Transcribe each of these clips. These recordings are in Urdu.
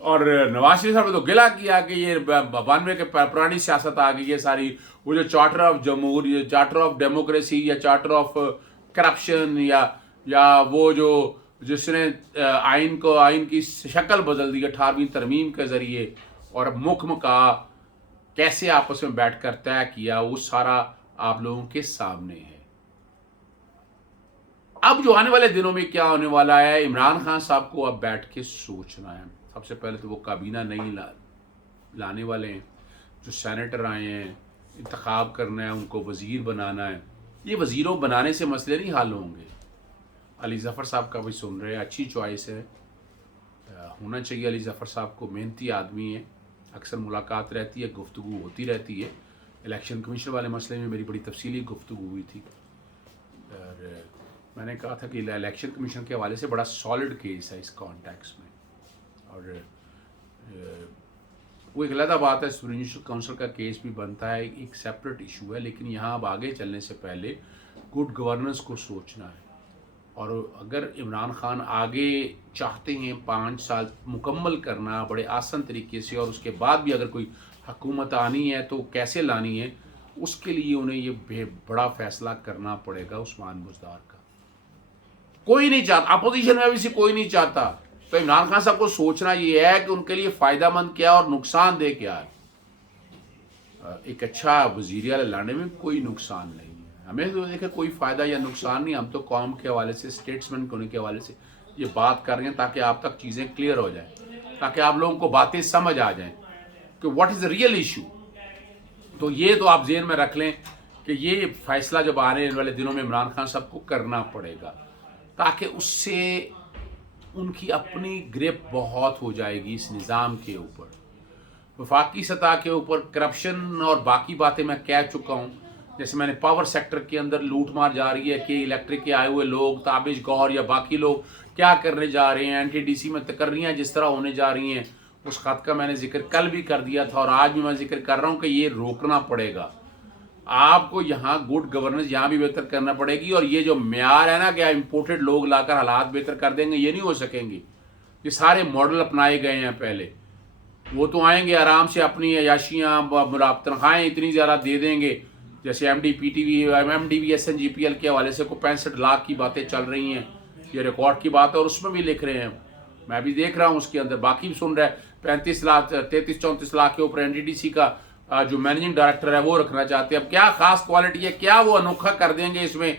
اور نواز شریف صاحب نے تو گلا کیا کہ یہ 92 کے پرانی سیاست آ گئی ہے ساری، وہ جو چارٹر آف جمہوری، چارٹر آف ڈیموکریسی یا چارٹر آف کرپشن، یا وہ جو جس نے آئین کی شکل بدل دی 18ویں ترمیم کے ذریعے، اور اب محکم کا کیسے آپس میں بیٹھ کر طے کیا، وہ سارا آپ لوگوں کے سامنے ہے۔ اب جو آنے والے دنوں میں کیا ہونے والا ہے، عمران خان صاحب کو اب بیٹھ کے سوچنا ہے۔ سب سے پہلے تو وہ کابینہ نہیں لانے والے ہیں، جو سینیٹر آئے ہیں انتخاب کرنا ہے، ان کو وزیر بنانا ہے۔ یہ وزیروں بنانے سے مسئلے نہیں حل ہوں گے۔ علی ظفر صاحب کا بھی سن رہے ہیں، اچھی چوائس ہے، ہونا چاہیے علی ظفر صاحب کو، محنتی آدمی ہے، اکثر ملاقات رہتی ہے، گفتگو ہوتی رہتی ہے۔ الیکشن کمیشن والے مسئلے میں میری بڑی تفصیلی گفتگو ہوئی تھی، اور میں نے کہا تھا کہ الیکشن کمیشن کے حوالے سے بڑا سالڈ کیس ہے اس کانٹیکس میں، اور وہ ایک علیحدہ بات ہے، سپریم جوڈیشل کونسل کا کیس بھی بنتا ہے، ایک سیپریٹ ایشو ہے، لیکن یہاں اب آگے چلنے سے پہلے گڈ گورننس کو سوچنا ہے۔ اور اگر عمران خان آگے چاہتے ہیں 5 سال مکمل کرنا بڑے آسان طریقے سے، اور اس کے بعد بھی اگر کوئی حکومت آنی ہے تو کیسے لانی ہے، اس کے لیے انہیں یہ بڑا فیصلہ کرنا پڑے گا عثمان بزدار کا۔ کوئی نہیں چاہتا، اپوزیشن میں بھی سے کوئی نہیں چاہتا، تو عمران خان صاحب کو سوچنا یہ ہے کہ ان کے لیے فائدہ مند کیا اور نقصان دہ کیا ہے۔ ایک اچھا وزیر اعلیٰ لانے میں کوئی نقصان نہیں ہے، ہمیں تو دیکھیں کوئی فائدہ یا نقصان نہیں، ہم تو قوم کے حوالے سے، اسٹیٹسمین ہونے کے حوالے سے یہ بات کر رہے ہیں تاکہ آپ تک چیزیں کلیئر ہو جائیں، تاکہ آپ لوگوں کو باتیں سمجھ آ جائیں کہ what is the real issue. تو یہ تو آپ ذہن میں رکھ لیں کہ یہ فیصلہ جب آنے والے دنوں میں عمران خان صاحب کو کرنا پڑے گا، تاکہ اس سے ان کی اپنی گرپ بہت ہو جائے گی اس نظام کے اوپر۔ وفاقی سطح کے اوپر کرپشن اور باقی باتیں میں کہہ چکا ہوں، جیسے میں نے پاور سیکٹر کے اندر لوٹ مار جا رہی ہے کہ الیکٹرک کے آئے ہوئے لوگ، تابش گوہر یا باقی لوگ کیا کرنے جا رہے ہیں، NTDC میں تقرریاں جس طرح ہونے جا رہی ہیں، اس خط کا میں نے ذکر کل بھی کر دیا تھا، اور آج بھی میں ذکر کر رہا ہوں کہ یہ روکنا پڑے گا۔ آپ کو یہاں گڈ گورننس یہاں بھی بہتر کرنا پڑے گی، اور یہ جو معیار ہے نا کہ امپورٹڈ لوگ لا کر حالات بہتر کر دیں گے، یہ نہیں ہو سکیں گے۔ یہ سارے ماڈل اپنائے گئے ہیں پہلے، وہ تو آئیں گے آرام سے اپنی عیاشیاں، تنخواہیں اتنی زیادہ دے دیں گے، جیسے MDPTV MDV SNGPL کے حوالے سے کو 65 لاکھ کی باتیں چل رہی ہیں، یہ ریکارڈ کی بات ہے، اور اس میں بھی لکھ رہے ہیں، میں بھی دیکھ رہا ہوں اس کے اندر، باقی بھی سن رہا ہے 35 لاکھ 33-34 لاکھ کے اوپر NTDC کا جو مینیجنگ ڈائریکٹر ہے وہ رکھنا چاہتے ہیں۔ اب کیا خاص کوالٹی ہے، کیا وہ انوکھا کر دیں گے اس میں؟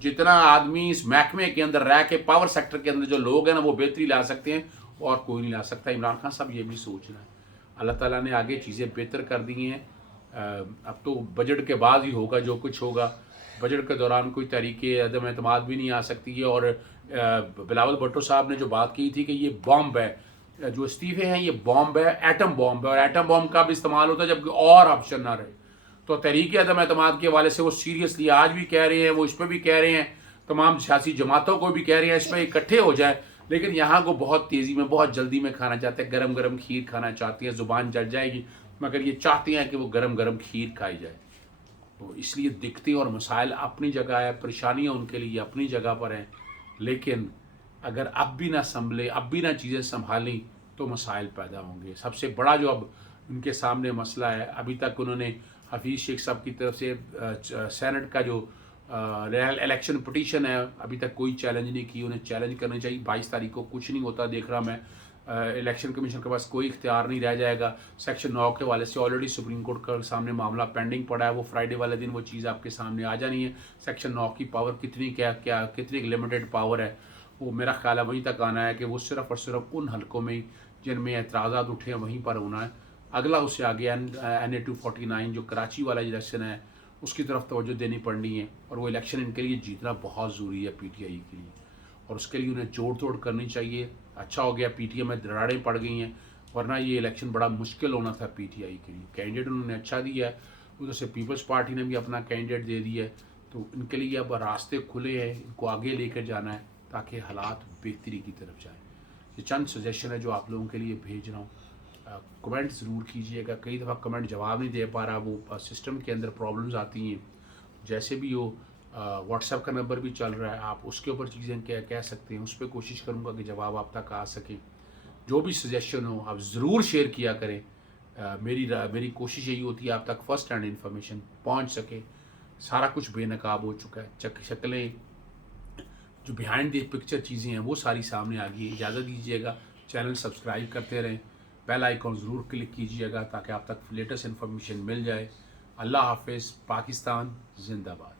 جتنا آدمی اس محکمے کے اندر رہ کے پاور سیکٹر کے اندر جو لوگ ہیں نا وہ بہتری لا سکتے ہیں، اور کوئی نہیں لا سکتا۔ عمران خان صاحب یہ بھی سوچ رہے ہیں، اللہ تعالیٰ نے آگے چیزیں بہتر کر دی ہیں۔ اب تو بجٹ کے بعد ہی ہوگا جو کچھ ہوگا، بجٹ کے دوران کوئی تحریک عدم اعتماد بھی نہیں آ سکتی ہے۔ اور بلاول بھٹو صاحب نے جو بات کی تھی کہ یہ بامب ہے، جو استعفے ہیں یہ بامب ہے، ایٹم بامب ہے، اور ایٹم بامب کا بھی استعمال ہوتا ہے جب اور آپشن نہ رہے۔ تو تحریک عدم اعتماد کے حوالے سے وہ سیریسلی آج بھی کہہ رہے ہیں، وہ اس پہ بھی کہہ رہے ہیں، تمام سیاسی جماعتوں کو بھی کہہ رہے ہیں اس پہ اکٹھے ہو جائے، لیکن یہاں کو بہت تیزی میں بہت جلدی میں کھانا چاہتے ہیں، گرم گرم کھیر کھانا چاہتی ہیں، زبان جل جائے گی مگر یہ چاہتے ہیں کہ وہ گرم گرم کھیر کھائی جائے۔ تو اس لیے دقتیں اور مسائل اپنی جگہ ہے، پریشانیاں ان کے لیے اپنی جگہ پر ہیں، لیکن اگر اب بھی نہ سنبھلے، اب بھی نہ چیزیں سنبھالیں تو مسائل پیدا ہوں گے۔ سب سے بڑا جو اب ان کے سامنے مسئلہ ہے، ابھی تک انہوں نے حفیظ شیخ صاحب کی طرف سے سینٹ کا جو الیکشن پٹیشن ہے ابھی تک کوئی چیلنج نہیں کی، انہیں چیلنج کرنا چاہیے۔ 22 تاریخ کو کچھ نہیں ہوتا دیکھ رہا میں، الیکشن کمیشن کے پاس کوئی اختیار نہیں رہ جائے گا۔ سیکشن 9 کے حوالے سے آلریڈی سپریم کورٹ کے سامنے معاملہ پینڈنگ پڑا ہے، وہ فرائیڈے والے دن وہ چیز آپ کے سامنے آ جانی ہے۔ سیکشن 9 کی پاور کتنی کتنی لمیٹڈ پاور ہے، وہ میرا خیال ہے وہیں تک آنا ہے کہ وہ صرف اور صرف ان حلقوں میں جن میں اعتراضات اٹھے ہیں وہیں پر ہونا ہے۔ اگلا اس سے آگے NA 249 جو کراچی والا الیکشن ہے اس کی طرف توجہ دینی پڑنی ہے، اور وہ الیکشن ان کے لیے جیتنا بہت ضروری ہے PTI کے لیے، اور اس کے لیے انہیں جوڑ توڑ کرنی چاہیے۔ اچھا ہو گیا PTI میں دراڑیں پڑ گئی ہیں، ورنہ یہ الیکشن بڑا مشکل ہونا تھا PTI کے لیے۔ کینڈیڈیٹ انہوں نے اچھا دیا ہے، ادھر سے پیپلز پارٹی نے بھی اپنا کینڈیڈیٹ دے دیا ہے، تو ان کے لیے اب راستے کھلے ہیں، ان کو آگے لے کر جانا ہے تاکہ حالات بہتری کی طرف جائیں۔ یہ چند سجیشن ہے جو آپ لوگوں کے لیے بھیج رہا ہوں، کمنٹ ضرور کیجئے گا۔ کئی دفعہ کمنٹ جواب نہیں دے پا رہا، وہ سسٹم کے اندر پرابلمز آتی ہیں، جیسے بھی ہو واٹس ایپ کا نمبر بھی چل رہا ہے، آپ اس کے اوپر چیزیں کہہ سکتے ہیں، اس پہ کوشش کروں گا کہ جواب آپ تک آ سکے۔ جو بھی سجیشن ہو آپ ضرور شیئر کیا کریں. میری کوشش یہی ہوتی ہے آپ تک فرسٹ ہینڈ انفارمیشن پہنچ سکے. سارا کچھ بے نقاب ہو چکا ہے, شکلیں جو بیہائنڈ دی پکچر چیزیں ہیں وہ ساری سامنے آ گئی. اجازت دیجیے گا, چینل سبسکرائب کرتے رہیں, بیل آئیکن ضرور کلک کیجیے گا تاکہ آپ تک لیٹسٹ انفارمیشن مل جائے. اللہ حافظ. پاکستان زندہ باد.